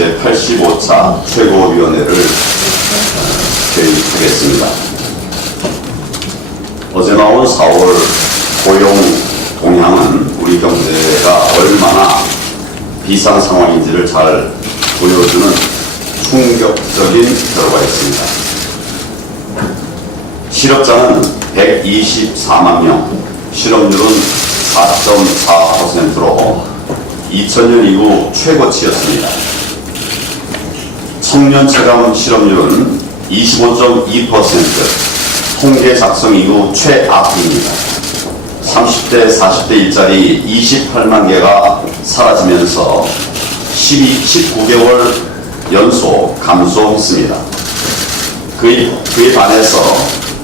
제85차 최고위원회를 개입하겠습니다. 어제 나온 4월 고용 동향은 우리 경제가 얼마나 비상 상황인지를 잘 보여주는 충격적인 결과였습니다. 실업자는 124만 명, 실업률은 4.4%로 2000년 이후 최고치였습니다. 청년 체감 실업률은 25.2%, 통계 작성 이후 최악입니다. 30대, 40대 일자리 28만 개가 사라지면서 19개월 연속 감소했습니다. 그에 반해서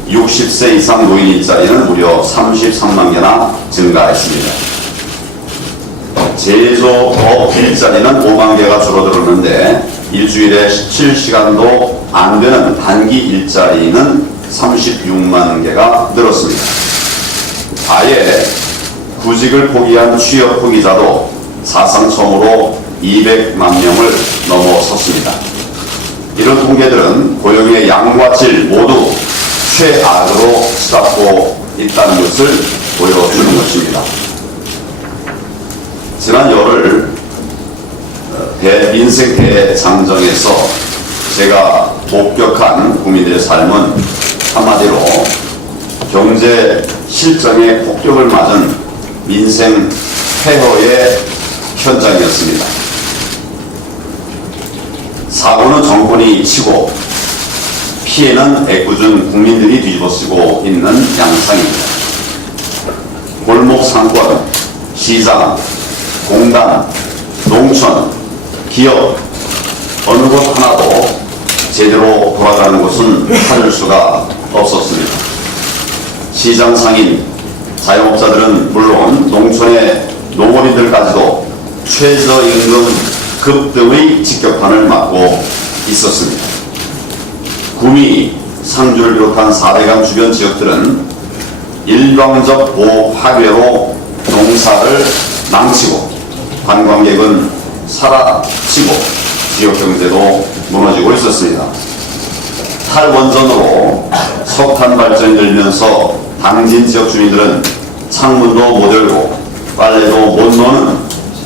60세 이상 노인 일자리는 무려 33만 개나 증가했습니다. 제조업 일자리는 5만 개가 줄어들었는데 일주일에 17시간도 안 되는 단기 일자리는 36만 개가 늘었습니다. 아예 구직을 포기한 취업 포기자도 사상 처음으로 200만 명을 넘어섰습니다. 이런 통계들은 고용의 양과 질 모두 최악으로 치닫고 있다는 것을 보여주는 것입니다. 지난 열흘 인생 대장정에서 제가 목격한 국민들의 삶은 한마디로 경제 실정의 폭격을 맞은 민생 폐허의 현장이었습니다. 사고는 정권이 치고 피해는 애꿎은 국민들이 뒤집어쓰고 있는 양상입니다. 골목 상권, 시장, 공단, 농촌, 기업 어느 곳 하나도 제대로 돌아가는 곳은 찾을 수가 없었습니다. 시장 상인, 자영업자들은 물론 농촌의 농업인들까지도 최저임금 급등의 직격탄을 맞고 있었습니다. 구미, 상주를 비롯한 4대강 주변 지역들은 일방적 보호 파괴로 농사를 망치고 관광객은 사라지고 지역 경제도 무너지고 있었습니다. 탈원전으로 석탄 발전이 늘면서 당진 지역 주민들은 창문도 못 열고 빨래도 못 노는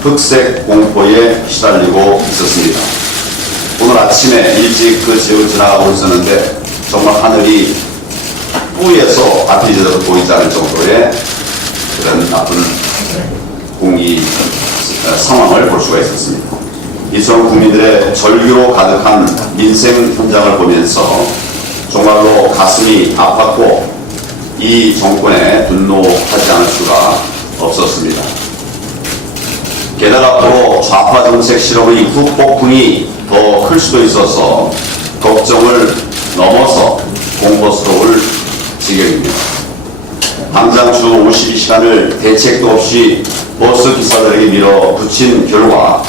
흑색 공포에 시달리고 있었습니다. 오늘 아침에 일찍 그 지역을 지나가고 있었는데 정말 하늘이 뿌에서 앞이 제대로 보이지 않을 정도의 그런 나쁜 공기 상황을 볼 수가 있었습니다. 이처럼 국민들의 절규로 가득한 민생 현장을 보면서 정말로 가슴이 아팠고 이 정권에 분노하지 않을 수가 없었습니다. 게다가 앞으로 좌파 정책 실험의 후폭풍이 더 클 수도 있어서 걱정을 넘어서 공포스러울 지경입니다. 당장 주 52시간을 대책도 없이 버스 기사들에게 밀어붙인 결과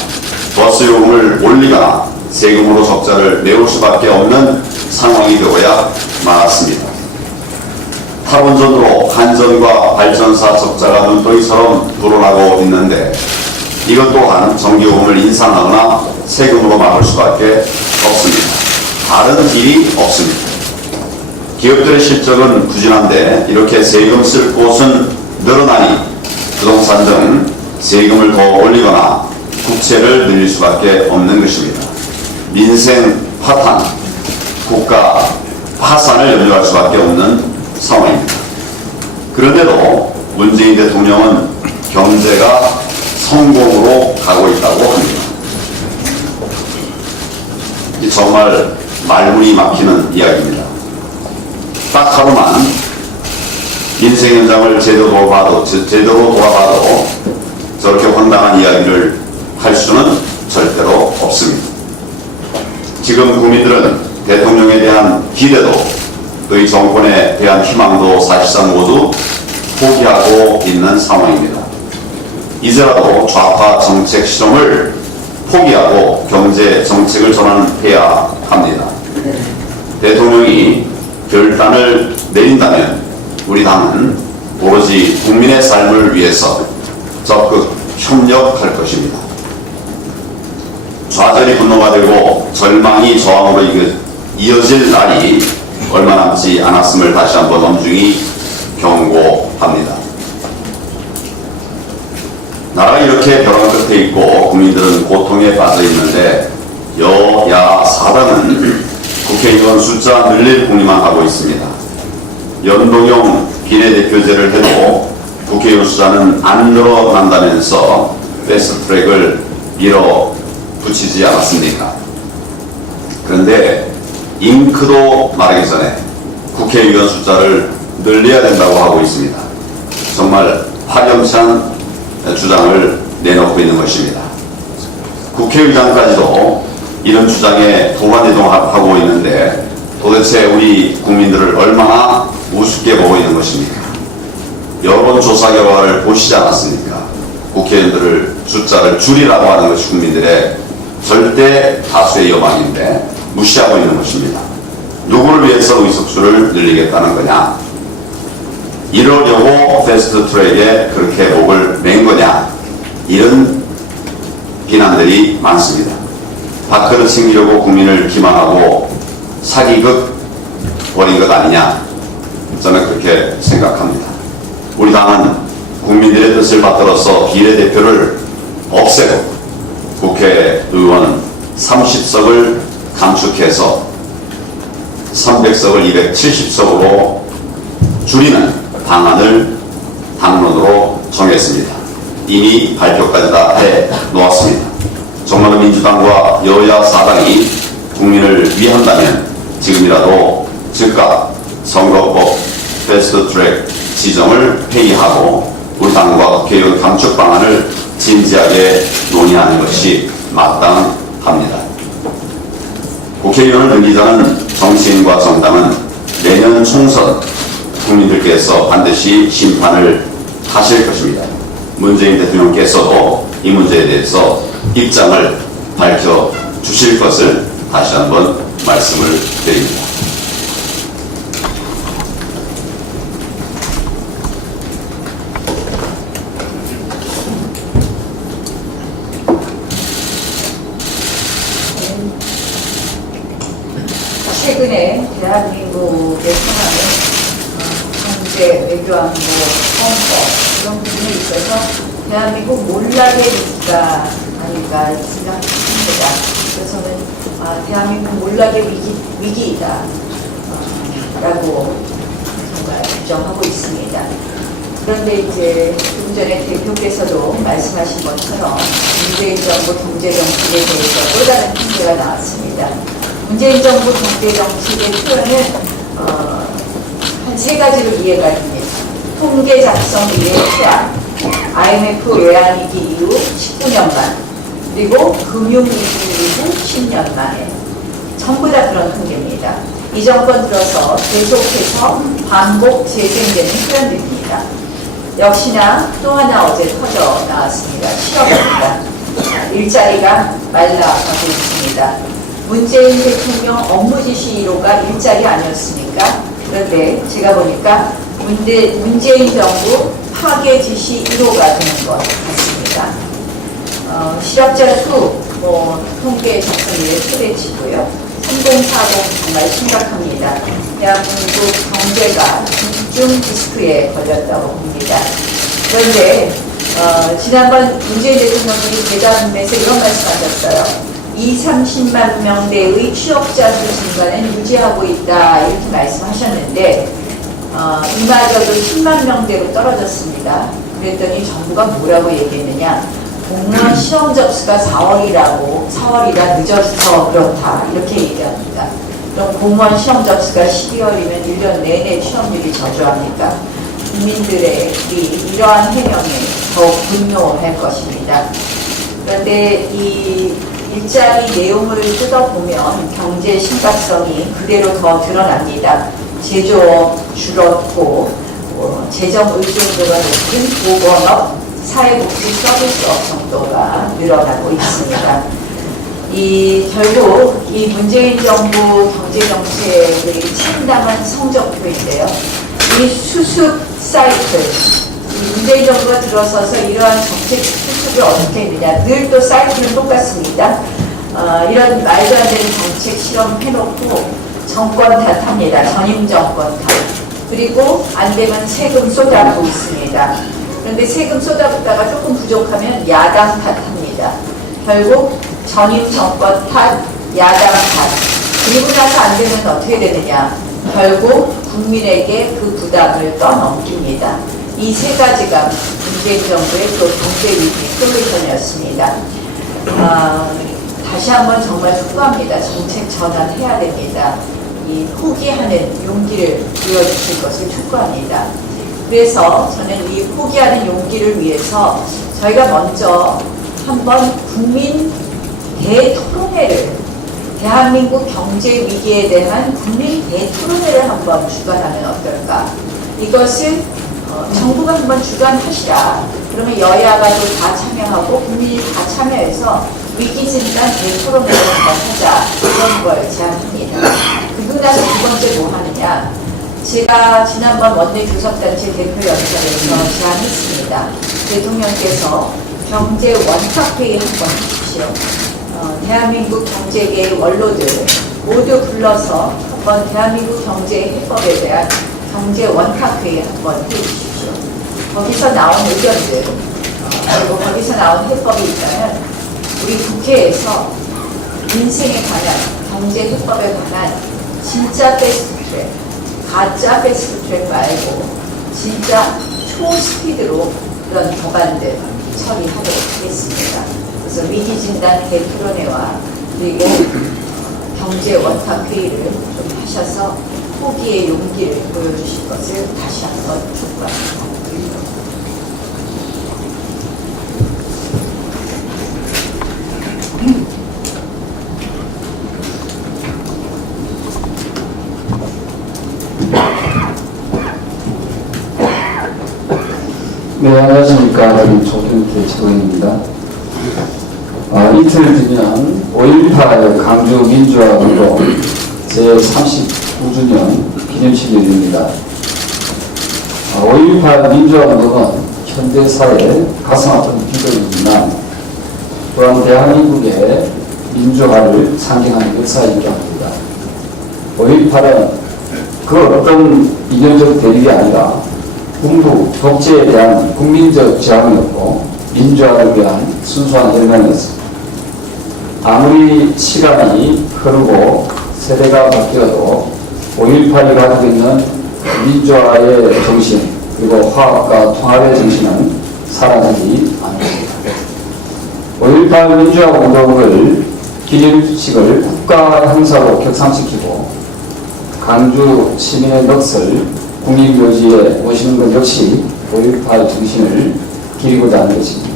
버스 요금을 올리거나 세금으로 적자를 메울 수밖에 없는 상황이 되어야 말았습니다. 탈원전으로 한전과 발전사 적자가 눈덩이처럼 불어나고 있는데 이것 또한 전기요금을 인상하거나 세금으로 막을 수밖에 없습니다. 다른 길이 없습니다. 기업들의 실적은 부진한데 이렇게 세금 쓸 곳은 늘어나니 부동산 등 세금을 더 올리거나 국채를 늘릴 수밖에 없는 것입니다. 민생 파탄, 국가 파산을 염려할 수밖에 없는 상황입니다. 그런데도 문재인 대통령은 경제가 성공으로 가고 있다고 합니다. 정말 말문이 막히는 이야기입니다. 딱 하루만 인생 현장을 제대로 돌아봐도 저렇게 황당한 이야기를 할 수는 절대로 없습니다. 지금 국민들은 대통령에 대한 기대도 의 정권에 대한 희망도 사실상 모두 포기하고 있는 상황입니다. 이제라도 좌파 정책 실험을 포기하고 경제 정책을 전환해야 합니다. 대통령이 결단을 내린다면 우리 당은 오로지 국민의 삶을 위해서 적극 협력할 것입니다. 좌절이 분노가 되고 절망이 저항으로 이어질 날이 얼마 남지 않았음을 다시 한번 엄중히 경고합니다. 나라가 이렇게 벼랑 끝에 있고 국민들은 고통에 빠져 있는데 여야 사당은 국회의원 숫자 늘릴 궁리만 하고 있습니다. 연동형 비례대표제를 해도 국회의원 숫자는 안 늘어난다면서 패스트트랙을 밀어붙이지 않았습니까? 그런데 잉크도 마르기 전에 국회의원 숫자를 늘려야 된다고 하고 있습니다. 정말 파렴치한 주장을 내놓고 있는 것입니다. 국회의장까지도 이런 주장에 도관이동하고 있는데 도대체 우리 국민들을 얼마나 우습게 보고 있는 것입니까? 여론조사 결과를 보시지 않았습니까? 국회의원들을 숫자를 줄이라고 하는 것이 국민들의 절대 다수의 여망인데 무시하고 있는 것입니다. 누구를 위해서 의석수를 늘리겠다는 거냐? 이러려고 패스트트랙에 그렇게 목을 맨 거냐? 이런 비난들이 많습니다. 밥그릇 챙기려고 국민을 기만하고 사기극 벌인 것 아니냐? 저는 그렇게 생각합니다. 우리 당은 국민들의 뜻을 받들어서 비례대표를 없애고 국회의원 30석을 감축해서 300석을 270석으로 줄이는 방안을 당론으로 정했습니다. 이미 발표까지 다 해 놓았습니다. 정말로 민주당과 여야 사당이 국민을 위한다면 지금이라도 즉각 선거법 패스트트랙 지정을 회의하고 우리 당과 국회의원 감축 방안을 진지하게 논의하는 것이 마땅합니다. 국회의원을 늘리자는 정치인과 정당은 내년 총선 국민들께서 반드시 심판을 하실 것입니다. 문재인 대통령께서도 이 문제에 대해서 입장을 밝혀주실 것을 다시 한번 말씀을 드립니다. 최근에 대한민국의 상황은 경제, 외교안보, 헌법 이런 부분에 있어서 대한민국 몰락의 위기가 아닐까 생각합니다. 그래서 저는 대한민국 몰락의 위기이다 라고 정말 주장하고 있습니다. 그런데 이제 조금 전에 대표께서도 말씀하신 것처럼 문재인 정부 경제정책에 대해서 또 다른 통계가 나왔습니다. 문재인 정부 경제정책의 표현은 한 세 가지로 이해가 됩니다. 통계 작성 이래 태양, IMF 외환위기 이후 19년만, 그리고 금융위기 이후 10년 만에 전부 다 그런 통계입니다. 이 정권 들어서 계속해서 반복 재생되는 표현들입니다. 역시나 또 하나 어제 터져 나왔습니다. 실업입니다. 일자리가 말라가고 있습니다. 문재인 대통령 업무 지시 1호가 일자리 아니었습니까? 그런데 제가 보니까 문재인 정부 파괴 지시 1호가 되는 것 같습니다. 실업자 수, 통계 작성일에 최대치고요. 3040 정말 심각합니다. 대한민국 경제가 중증 디스크에 걸렸다고 봅니다. 그런데 지난번 문재인 대통령이 대담에서 이런 말씀하셨어요. 30만 명대의 취업자 수 증가는 유지하고 있다 이렇게 말씀하셨는데 이마저도 10만 명대로 떨어졌습니다. 그랬더니 정부가 뭐라고 얘기했느냐, 공무원 시험 접수가 4월이라 늦어서 그렇다 이렇게 얘기합니다. 그럼 공무원 시험 접수가 12월이면 1년 내내 취업률이 저조합니까? 국민들의 이러한 해명에 더욱 분노할 것입니다. 그런데 이 일자리 내용을 뜯어보면 경제 심각성이 그대로 더 드러납니다. 제조업 줄었고 재정 의존도가 높은 보건업, 사회복지 서비스업 정도가 늘어나고 있습니다. 결국 이 문재인 정부 경제정책의 참담한 성적표인데요. 이 수습 사이클, 문재인 정부가 들어서서 이러한 정책 수습을 어떻게 했느냐, 늘 또 사이클은 똑같습니다. 이런 말도 안 되는 정책 실험해놓고 정권 탓합니다. 전임 정권 탓. 그리고 안 되면 세금 쏟아붓고 있습니다. 그런데 세금 쏟아붓다가 조금 부족하면 야당 탓합니다. 결국 전임 정권 탓, 야당 탓. 그리고 나서 안 되면 어떻게 되느냐. 결국 국민에게 그 부담을 떠넘깁니다. 이 세 가지가 문재인 정부의 또 경제 위기 솔루션이었습니다. 다시 한번 정말 촉구합니다. 정책 전환해야 됩니다. 이 포기하는 용기를 보여주실 것을 촉구합니다. 그래서 저는 이 포기하는 용기를 위해서 저희가 먼저 한번 국민 대토론회를, 대한민국 경제 위기에 대한 국민 대토론회를 한번 주관하면 어떨까? 이것을 정부가 한번 주관하시라. 그러면 여야가 또 다 참여하고 국민이 다 참여해서 위기진단 대토론회를 한번 하자. 그런 걸 제안합니다. 그리고 나서 두 번째 뭐 하느냐. 제가 지난번 원내 교섭단체 대표연설에서 제안했습니다. 대통령께서 경제 원탁회의 한번 해주십시오. 대한민국 경제계의 원로들 모두 불러서 한번 대한민국 경제 해법에 대한 경제 원탁회의 한번 해주십시오. 거기서 나온 의견들, 그리고 거기서 나온 해법이 있다면 우리 국회에서 민생에 관한, 경제 해법에 관한 진짜 패스트트랙, 가짜 패스트트랙 말고 진짜 초스피드로 그런 법안들 처리하도록 하겠습니다. 그래서 위기진단 대토론회와 그리고 경제 원탁회의를 좀 하셔서 포기의 용기를 보여주실 것을 다시 한번 촉구합니다. 네, 안녕하십니까. 저는 조경태 최고입니다. 이틀 뒤면 5.18 강주 민주화운동 제39주년 기념식일입니다. 5.18 민주화운동은 현대사회의 가슴 아픈 비극이지만 또한 대한민국의 민주화를 상징하는 역사이기도 합니다. 5.18은 그 어떤 이념적 대립이 아니라 군부 독재에 대한 국민적 저항이었고 민주화를 위한 순수한 혁명이었습니다. 아무리 시간이 흐르고 세대가 바뀌어도 5.18이 가지고 있는 민주화의 정신 그리고 화합과 통합의 정신은 사라지지 않습니다. 5.18 민주화 운동을 기념식을 국가 행사로 격상시키고 강주 시민의 넋을 국립묘지에 모시는 것 역시 5.18 정신을 기리고자 하는 것입니다.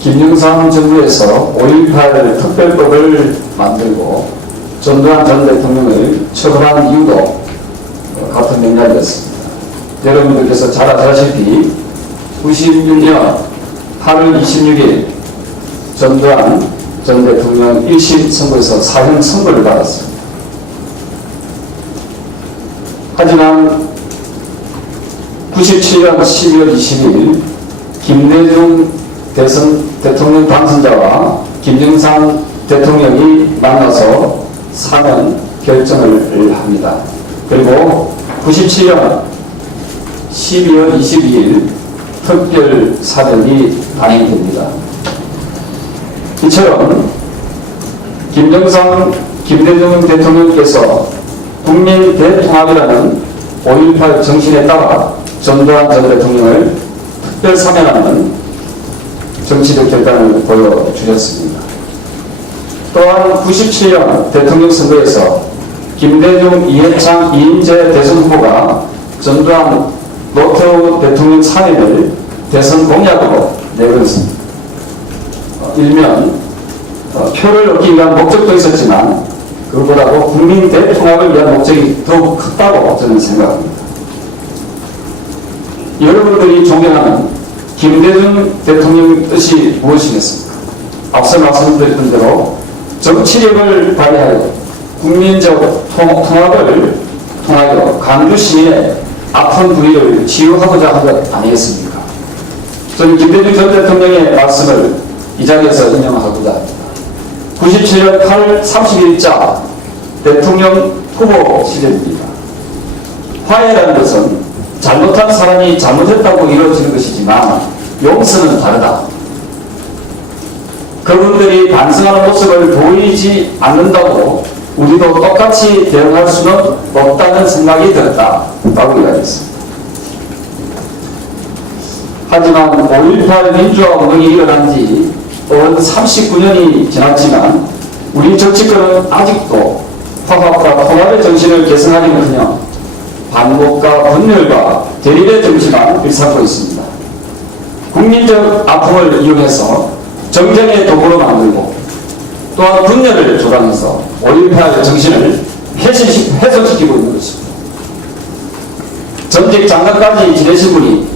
김영삼 정부에서 5.18 특별법을 만들고 전두환 전 대통령을 처벌한 이유도 같은 맥락이었습니다. 여러분들께서 잘 아시다시피 96년 8월 26일 전두환 전 대통령 1심 선고에서 사형 선고를 받았습니다. 하지만 97년 12월 20일 김대중 대통령 당선자와 김영삼 대통령이 만나서 사면 결정을 합니다. 그리고 97년 12월 22일 특별 사면이 단행됩니다. 이처럼 김대중 대통령께서 국민 대통합이라는 5.18 정신에 따라 전두환 전 대통령을 특별 사면하는 정치적 결단을 보여주셨습니다. 또한 97년 대통령 선거에서 김대중, 이해창, 이인재 대선 후보가 전두환 노태우 대통령 사면을 대선 공약으로 내걸었습니다. 일면 표를 얻기 위한 목적도 있었지만 그것보다도 국민 대통합을 위한 목적이 더욱 컸다고 저는 생각합니다. 여러분들이 존경하는 김대중 대통령의 뜻이 무엇이겠습니까? 앞서 말씀드렸던 대로 정치력을 발휘하여 국민적 통합을 통하여 강주 시민의 아픈 부위를 치유하고자 한 것 아니겠습니까? 저는 김대중 전 대통령의 말씀을 이 자리에서 인용하고자 합니다. 97년 8월 31일자 대통령 후보 시절입니다. 화해라는 것은 잘못한 사람이 잘못했다고 이루어지는 것이지만 용서는 다르다. 그분들이 반성하는 모습을 보이지 않는다고 우리도 똑같이 대응할 수는 없다는 생각이 들었다라고 이야기했습니다. 하지만 5.18 민주화 운동이 일어난 지 39년이 지났지만 우리 정치권은 아직도 화합과 통합의 정신을 계승하기는커녕 반목과 분열과 대립의 정신만 일삼고 있습니다. 국민적 아픔을 이용해서 정쟁의 도구로 만들고 또한 분열을 조장해서 5.18 정신을 훼손시키고 있는 것입니다. 전직 장관까지 지내신 분이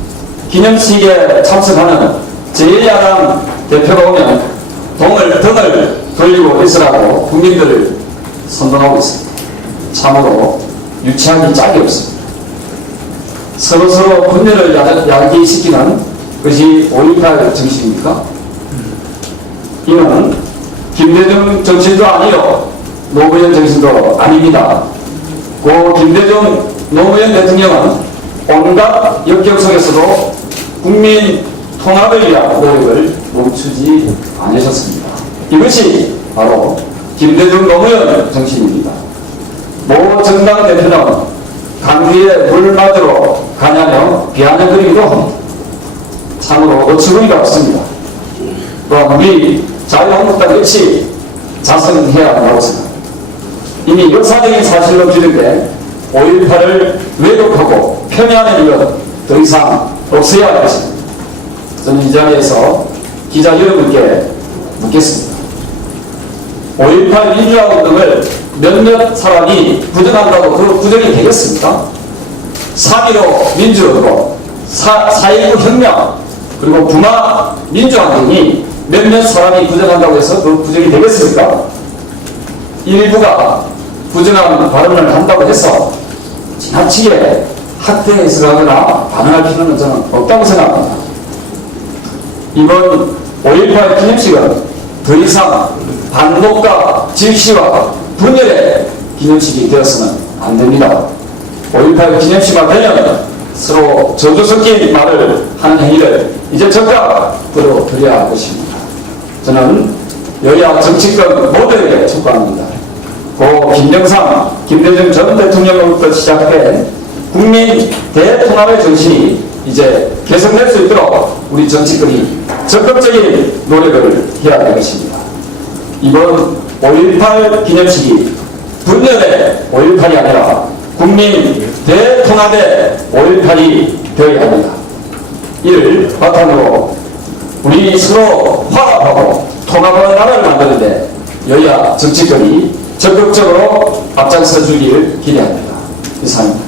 기념식에 참석하는 제1야당 대표가 오면 등을 돌리고 있으라고 국민들을 선동하고 있습니다. 참으로 유치하기 짝이 없습니다. 서로서로 분열을 야기시키는 것이 5.18 정신입니까? 이는 김대중 정신도 아니요 노무현 정신도 아닙니다. 고 김대중 노무현 대통령은 온갖 역경 속에서도 국민 통합을 위한 노력을 멈추지 않으셨습니다. 이것이 바로 김대중 노무현 정신입니다. 모 정당 대표는 강주에 물 맞으러 가냐며 비아냥거리기도 합니다. 참으로 어처구니가 없습니다. 또한 우리 자유한국당 역시 자성해야 한다고 생각합니다. 이미 역사적인 사실로 기록된 5.18을 왜곡하고 폄훼하는 일은 더 이상 없어야 할 것입니다. 저는 이 자리에서 기자 여러분께 묻겠습니다. 5.18 민주화 운동을 몇몇 사람이 부정한다고 그 부정이 되겠습니까? 3.15 민주운동, 4.19 혁명, 그리고 부마 민주항쟁이 몇몇 사람이 부정한다고 해서 그 부정이 되겠습니까? 일부가 부정한 발언을 한다고 해서 지나치게 학대해석하거나 반응할 필요는 저는 없다고 생각합니다. 이번 5.18 기념식은 더 이상 반목과 질시와 분열의 기념식이 되어서는 안 됩니다. 5.18 기념식만 되면 서로 저주 섞인 말을 하는 행위를 이제 적극 끌어들여야 할 것입니다. 저는 여야 정치권 모두에게 촉구합니다. 고 김영삼, 김대중 전 대통령으로부터 시작된 국민 대통합의 정신이 이제 개선될 수 있도록 우리 정치권이 적극적인 노력을 해야 할 것입니다. 이번 5.18 기념식이 분열의 5.18이 아니라 국민 대통합의 5.18이 되어야 합니다. 이를 바탕으로 우리 서로 화합하고 통합하는 나라를 만드는데 여야 정치권이 적극적으로 앞장서 주기를 기대합니다. 이상입니다.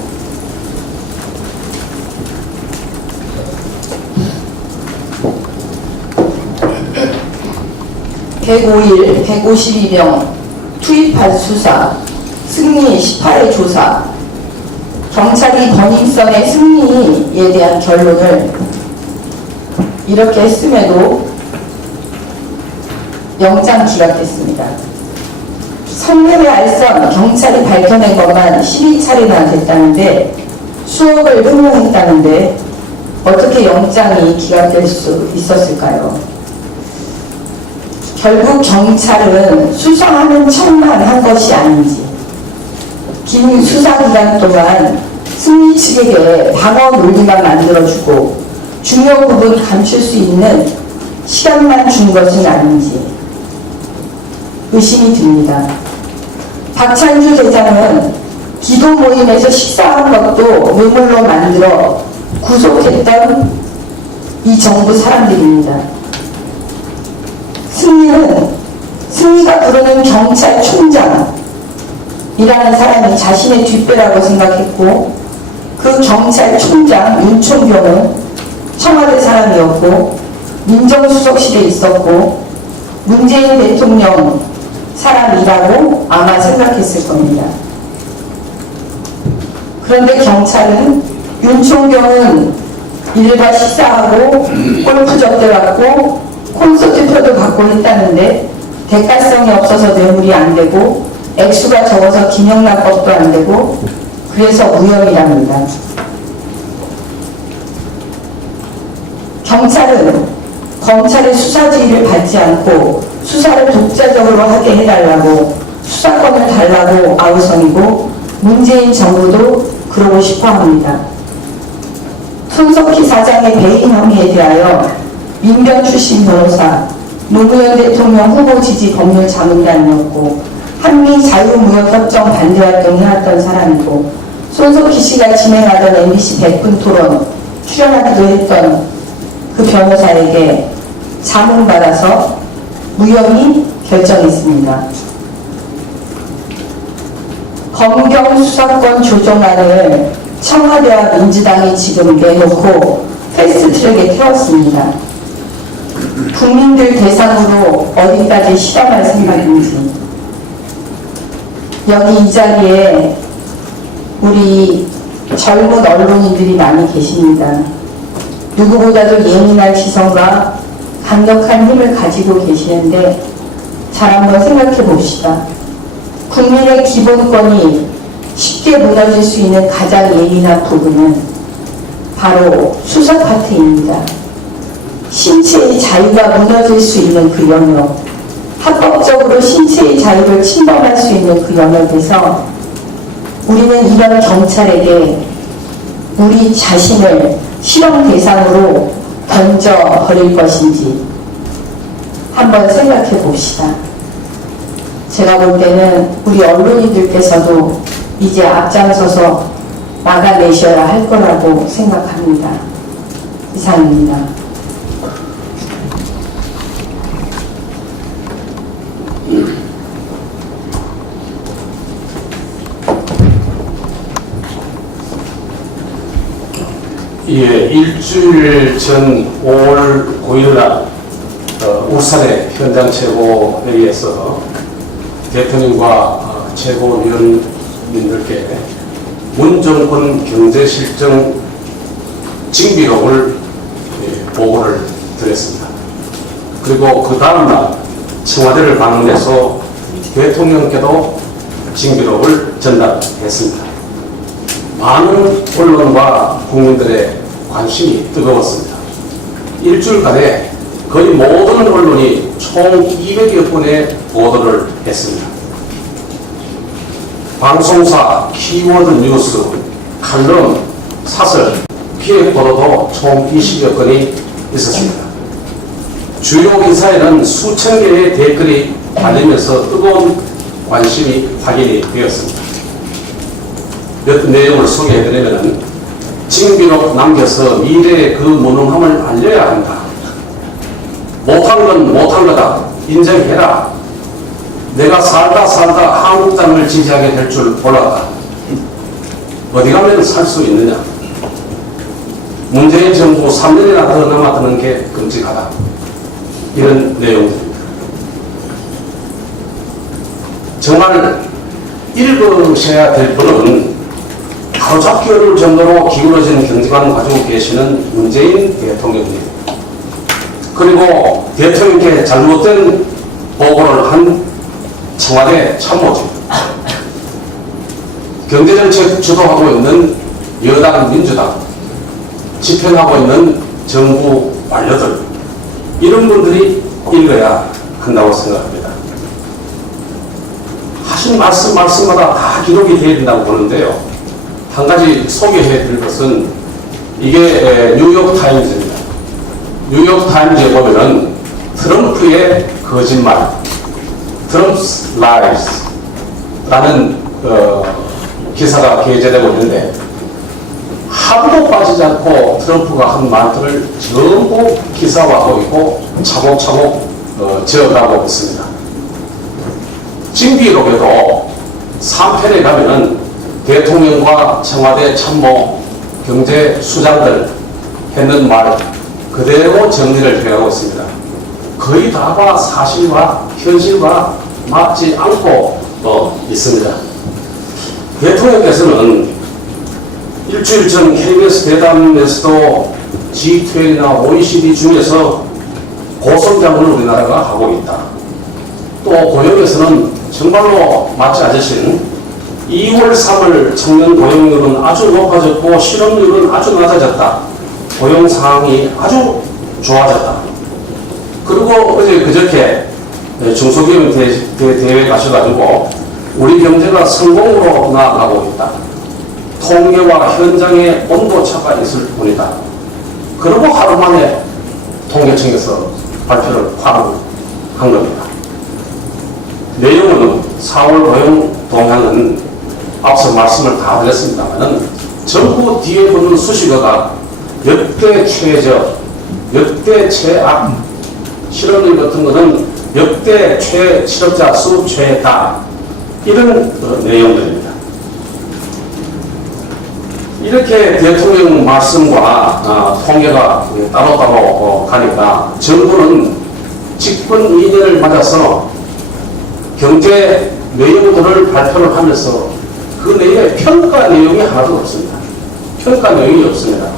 105일 152명 투입한 수사, 승리 18회 조사, 경찰이 권인선의 승리에 대한 결론을 이렇게 했음에도 영장 기각됐습니다. 성매매 알선 경찰이 밝혀낸 것만 12차례나 됐다는데 수억을 횡령했다는데 어떻게 영장이 기각될 수 있었을까요? 결국 경찰은 수사하는 척만 한 것이 아닌지 긴 수사기간 동안 승리 측에게 방어 논리만 만들어주고 중요 부분 감출 수 있는 시간만 준 것은 아닌지 의심이 듭니다. 박찬주 대장은 기도 모임에서 식사한 것도 뇌물로 만들어 구속했던 이 정부 사람들입니다. 승리가 부르는 경찰총장이라는 사람이 자신의 뒷배라고 생각했고 그 경찰총장 윤총경은 청와대 사람이었고 민정수석실에 있었고 문재인 대통령 사람이라고 아마 생각했을 겁니다. 그런데 경찰은 윤총경은 일과 식사하고 골프 접대 받고 콘서트표도 받고 했다는데 대가성이 없어서 뇌물이 안 되고 액수가 적어서 김영란법도 안 되고 그래서 무혐의랍니다. 경찰은 검찰의 수사 지휘를 받지 않고 수사를 독자적으로 하게 해달라고 수사권을 달라고 아우성이고 문재인 정부도 그러고 싶어 합니다. 손석희 사장의 배임 혐의에 대하여 민변 출신 변호사, 노무현 대통령 후보 지지 법률 자문단이었고 한미 자유무역협정 반대 활동해왔던 사람이고 손석희 씨가 진행하던 MBC 100분 토론 출연하기도 했던 그 변호사에게 자문받아서 무혐의 결정했습니다. 검경 수사권 조정안을 청와대와 민주당이 지금 내놓고 패스트트랙에 태웠습니다. 국민들 대상으로 어디까지 실험할 생각인지. 여기 이 자리에 우리 젊은 언론인들이 많이 계십니다. 누구보다도 예민한 시선과 강력한 힘을 가지고 계시는데 잘 한번 생각해 봅시다. 국민의 기본권이 쉽게 무너질 수 있는 가장 예민한 부분은 바로 수사 파트입니다. 신체의 자유가 무너질 수 있는 그 영역, 합법적으로 신체의 자유를 침범할 수 있는 그 영역에서 우리는 이런 경찰에게 우리 자신을 실험 대상으로 던져버릴 것인지 한번 생각해 봅시다. 제가 볼 때는 우리 언론인들께서도 이제 앞장서서 막아내셔야 할 거라고 생각합니다. 이상입니다. 예, 일주일 전 5월 9일 날 울산의 현장 최고회의에서 대통령과 최고위원님들께 문정권 경제실정 징비록을 보고를 드렸습니다. 그리고 그 다음날 청와대를 방문해서 대통령께도 징비록을 전달했습니다. 많은 언론과 국민들의 관심이 뜨거웠습니다. 일주일간에 거의 모든 언론이 총 200여 건의 보도를 했습니다. 방송사, 키워드 뉴스, 칼럼, 사설, 기획 보도도 총 20여 건이 있었습니다. 주요 기사에는 수천 개의 댓글이 달리면서 뜨거운 관심이 확인이 되었습니다. 몇 내용을 소개해드리면 징비록 남겨서 미래의 그 무능함을 알려야 한다. 못한 건 못한 거다. 인정해라. 내가 살다 한국 땅을 지지하게 될 줄 몰랐다. 어디 가면 살 수 있느냐. 문재인 정부 3년이나 더 남아드는 게 끔찍하다. 이런 내용들입니다. 정말 읽으셔야 될 분은 바로잡기 어려울 정도로 기울어진 경제관을 가지고 계시는 문재인 대통령입니다. 그리고 대통령께 잘못된 보고를 한 청와대 참모진입니다. 경제정책 주도하고 있는 여당 민주당, 집행하고 있는 정부 관료들, 이런 분들이 읽어야 한다고 생각합니다. 하신 말씀마다 다 기록이 되어야 된다고 보는데요. 한 가지 소개해 드릴 것은 이게 뉴욕타임즈입니다. 뉴욕타임즈에 보면은 트럼프의 거짓말, 트럼프's lies 라는 기사가 게재되고 있는데 하루도 빠지지 않고 트럼프가 한 말들을 전부 기사화하고 있고 차곡차곡 지어가고 있습니다. 징비록에도 3편에 가면은 대통령과 청와대 참모, 경제 수장들 했는 말 그대로 정리를 해가고 있습니다. 거의 다가 사실과 현실과 맞지 않고 있습니다. 대통령께서는 일주일 전 KBS 대담에서도 G20나 OECD 중에서 고성장을 우리나라가 하고 있다. 또 고용에서는 정말로 마치 아저씨는 2월 3월 청년 고용률은 아주 높아졌고 실업률은 아주 낮아졌다. 고용 상황이 아주 좋아졌다. 그리고 어제 그저께 중소기업 대회 가셔가지고 우리 경제가 성공으로 나아가고 있다. 통계와 현장의 온도차가 있을 뿐이다. 그리고 하루 만에 통계청에서 발표를 한 겁니다. 내용은 4월 고용 동향은 앞서 말씀을 다 드렸습니다만 전부 뒤에 붙는 수식어가 역대 최저, 역대 최악, 실업률 같은 거는 역대 실업자 수 최다 이런 내용들입니다. 이렇게 대통령 말씀과 통계가 따로따로 가니까 정부는 집권 2년을 맞아서 경제 내용들을 발표를 하면서 그 내용에 평가 내용이 하나도 없습니다. 평가 내용이 없습니다.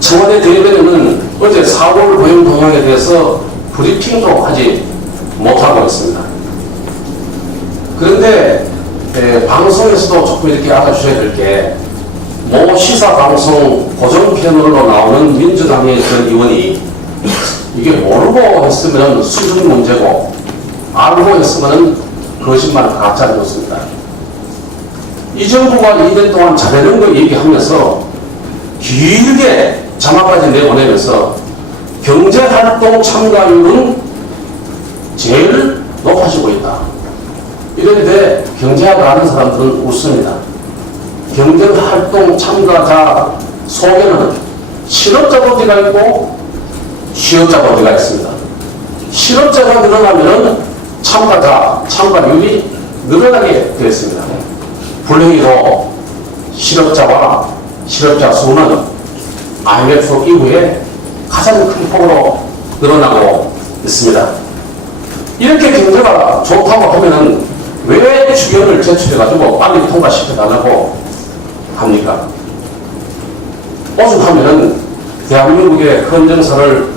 청와대 대변인은 어제 4월 고용 동향에 대해서 브리핑도 하지 못하고 있습니다. 그런데 방송에서도 조금 이렇게 알아주셔야 될 게 모 시사방송 고정 패널로 나오는 민주당의 전 의원이 이게 모르고 했으면 수준 문제고 알고 했으면 거짓말 가짜 뉴스입니다. 이 정부가 2년 동안 잘해낸 거 얘기하면서 길게 자막까지 내보내면서 경제활동 참가율은 제일 높아지고 있다. 이런데 경제학을 아는 사람들은 웃습니다. 경제활동 참가자 속에는 실업자 버디가 있고 취업자 버디가 있습니다. 실업자가 늘어나면 참가율이 늘어나게 되었습니다. 불행히도 실업자와 실업자 수는 IMF 이후에 가장 큰 폭으로 늘어나고 있습니다. 이렇게 경제가 좋다고 하면은 왜 주연을 제출해가지고 빨리 통과시켜달라고 합니까? 오죽하면은 대한민국의 헌정사를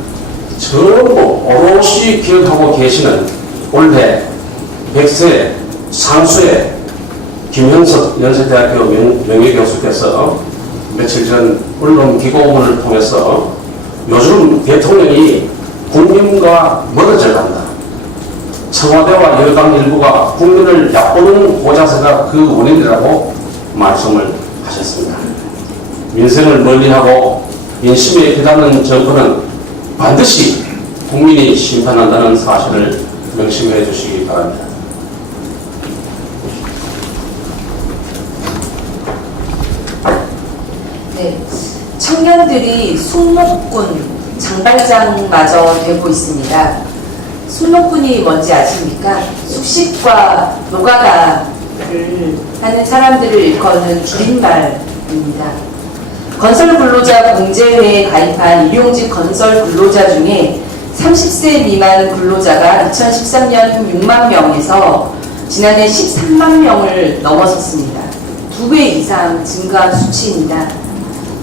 전부 오롯이 기억하고 계시는 올해 100세 상수의 김현석 연세대학교 명예교수께서 며칠 전 언론기고문을 통해서 요즘 대통령이 국민과 멀어져 간다. 청와대와 여당 일부가 국민을 얕보는 고자세가 그 원인이라고 말씀을 하셨습니다. 민생을 멀리하고 인심에 기다는 정권은 반드시 국민이 심판한다는 사실을 명심해 주시기 바랍니다. 네, 청년들이 숙목군 장발장마저 되고 있습니다. 숙목군이 뭔지 아십니까? 숙식과 노가다를 하는 사람들을 일컫는 줄임말입니다. 건설근로자 공제회에 가입한 일용직 건설 근로자 중에 30세 미만 근로자가 2013년 6만 명에서 지난해 13만 명을 넘어섰습니다. 2배 이상 증가한 수치입니다.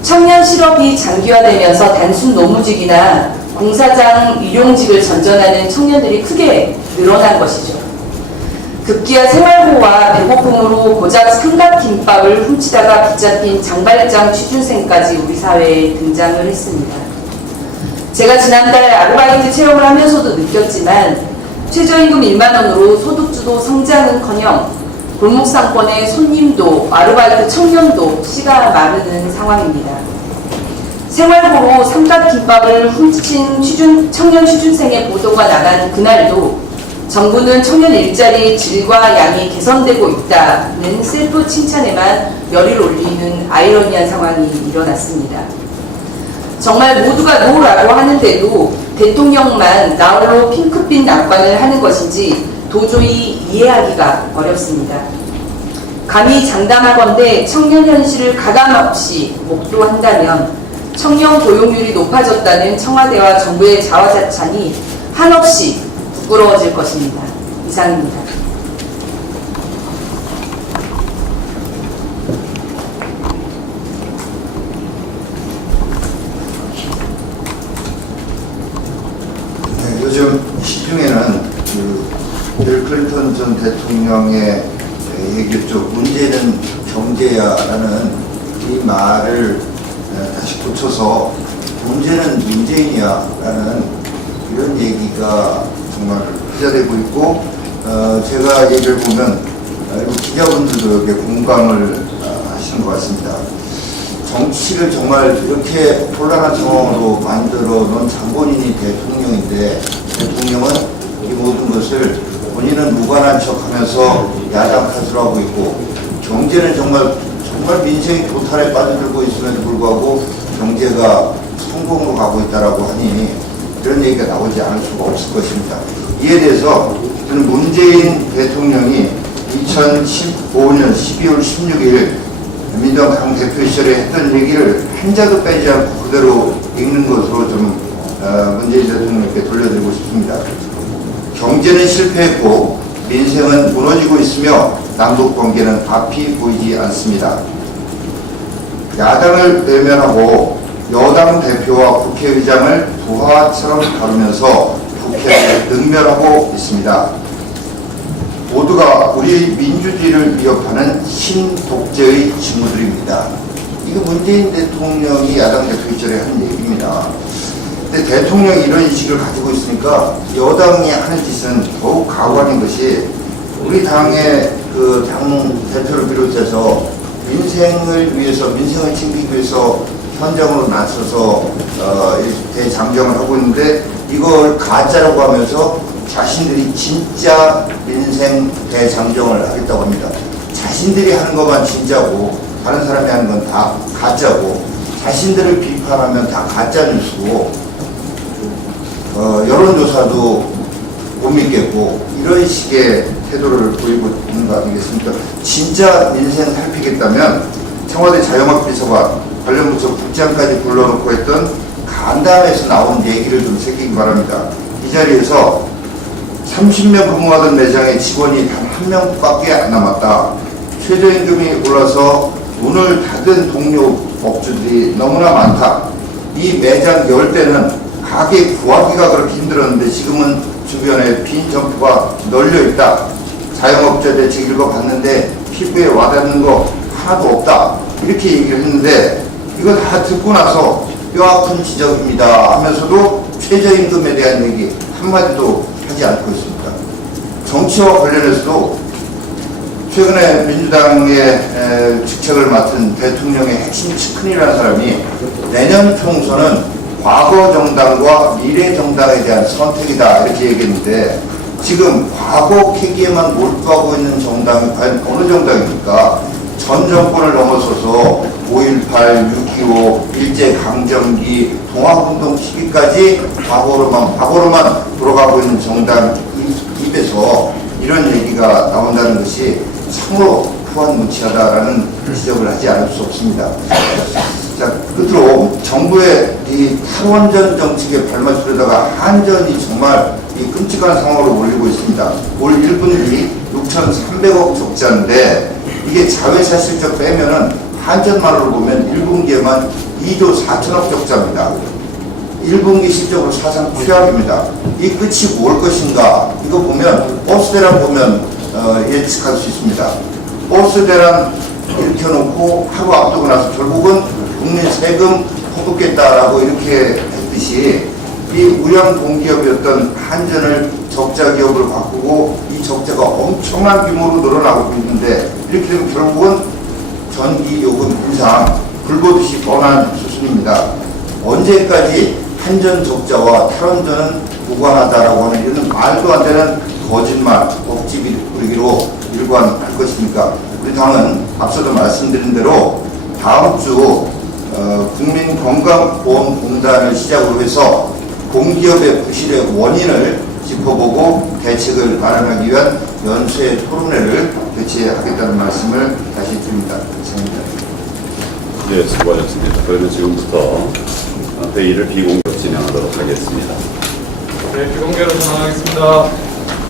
청년 실업이 장기화되면서 단순 노무직이나 공사장 일용직을 전전하는 청년들이 크게 늘어난 것이죠. 급기야 생활고와 배고픔으로 고작 삼각김밥을 훔치다가 붙잡힌 장발장 취준생까지 우리 사회에 등장을 했습니다. 제가 지난달 아르바이트 체험을 하면서도 느꼈지만 최저임금 1만 원으로 소득주도 성장은커녕 골목상권의 손님도 아르바이트 청년도 씨가 마르는 상황입니다. 생활고로 삼각김밥을 훔친 청년 취준생의 보도가 나간 그날도 정부는 청년 일자리의 질과 양이 개선되고 있다는 셀프 칭찬에만 열의를 올리는 아이러니한 상황이 일어났습니다. 정말 모두가 노라고 하는데도 대통령만 나홀로 핑크빛 난관을 하는 것인지 도저히 이해하기가 어렵습니다. 감히 장담하건대 청년 현실을 가감없이 목도한다면 청년 고용률이 높아졌다는 청와대와 정부의 자화자찬이 한없이 부끄러워질 것입니다. 이상입니다. 대통령의 얘기였죠. 문제는 경제야라는 이 말을 다시 고쳐서 문제는 문재인이야라는 이런 얘기가 정말 회자되고 있고, 제가 얘기를 보면 기자분들도 이렇게 공감을 하시는 것 같습니다. 정치를 정말 이렇게 혼란한 상황으로 만들어 놓은 장본인이 대통령인데, 대통령은 이 모든 것을 본인은 무관한 척하면서 야당 탓을 하고 있고, 경제는 정말 민생이 도탈에 빠져들고 있음에도 불구하고 경제가 성공으로 가고 있다라고 하니 이런 얘기가 나오지 않을 수가 없을 것입니다. 이에 대해서 저는 문재인 대통령이 2015년 12월 16일 민주당 당대표 시절에 했던 얘기를 한 자도 빼지 않고 그대로 읽는 것으로 좀 문재인 대통령께 돌려드리고 싶습니다. 경제는 실패했고 민생은 무너지고 있으며 남북관계는 앞이 보이지 않습니다. 야당을 외면하고 여당 대표와 국회의장을 부하처럼 다루면서 국회를 능멸하고 있습니다. 모두가 우리 민주주의를 위협하는 신독재의 징후들입니다. 이거 문재인 대통령이 야당 대표 시절에 한 얘기입니다. 근데 대통령이 이런 인식을 가지고 있으니까 여당이 하는 짓은 더욱 가관인 것이, 우리 당의 그 당 대표를 비롯해서 민생을 위해서, 민생을 챙기기 위해서 현장으로 나서서 대장정을 하고 있는데, 이걸 가짜라고 하면서 자신들이 진짜 민생 대장정을 하겠다고 합니다. 자신들이 하는 것만 진짜고 다른 사람이 하는 건 다 가짜고, 자신들을 비판하면 다 가짜 뉴스고, 여론조사도 못 믿겠고, 이런 식의 태도를 보이고 있는 거 아니겠습니까? 진짜 민생 살피겠다면 청와대 자영업 비서관 관련 부처 국장까지 불러놓고 했던 간담회에서 나온 얘기를 좀 새기기 바랍니다. 이 자리에서 30명 근무하던 매장에 직원이 단 한 명밖에 안 남았다. 최저임금이 올라서 문을 닫은 동료 업주들이 너무나 많다. 이 매장 열 대는 가게 구하기가 그렇게 힘들었는데 지금은 주변에 빈 점포가 널려 있다. 자영업자들 책 읽어봤는데 피부에 와닿는 거 하나도 없다. 이렇게 얘기를 했는데, 이거 다 듣고 나서 뼈아픈 지적입니다 하면서도 최저임금에 대한 얘기 한마디도 하지 않고 있습니다. 정치와 관련해서도 최근에 민주당의 직책을 맡은 대통령의 핵심 측근이라는 사람이 내년 총선은 과거 정당과 미래 정당에 대한 선택이다 이렇게 얘기했는데, 지금 과거 계기에만 몰두하고 있는 정당이 과연 어느 정당입니까? 전 정권을 넘어서서 5.18, 6.25, 일제강점기, 동학운동 시기까지 과거로만 돌아가고 있는 정당 입에서 이런 얘기가 나온다는 것이 참으로 후한무치하다라는 지적을 하지 않을 수 없습니다. 자, 끝으로 정부의 이 탈원전 정책에 발맞추려다가 한전이 정말 이 끔찍한 상황으로 몰리고 있습니다. 올 1분기 6,300억 적자인데, 이게 자회사 실적 빼면은 한전만으로 보면 1분기에만 2조 4천억 적자입니다. 1분기 실적으로 사상 최악입니다. 이 끝이 뭘 것인가? 이거 보면 버스 대란 보면 예측할 수 있습니다. 버스 대란 일으켜놓고 하루 앞두고 나서 결국은 국민 세금 퍼붓겠다라고 이렇게 했듯이, 이 우량 공기업이었던 한전을 적자 기업으로 바꾸고 이 적자가 엄청난 규모로 늘어나고 있는데, 이렇게 되면 결국은 전기 요금 인상 불보듯이 뻔한 수순입니다. 언제까지 한전 적자와 탈원전은 무관하다라고 하는 이런 말도 안 되는 거짓말, 억지 부리기로 일관할 것입니까? 우리 당은 앞서도 말씀드린 대로 다음 주 국민건강보험공단을 시작으로 해서 공기업의 부실의 원인을 짚어보고 대책을 마련하기 위한 연쇄 토론회를 개최하겠다는 말씀을 다시 드립니다. 감사합니다. 네, 수고하셨습니다. 그러면 지금부터 회의를 비공개로 진행하도록 하겠습니다. 네, 비공개로 진행하겠습니다.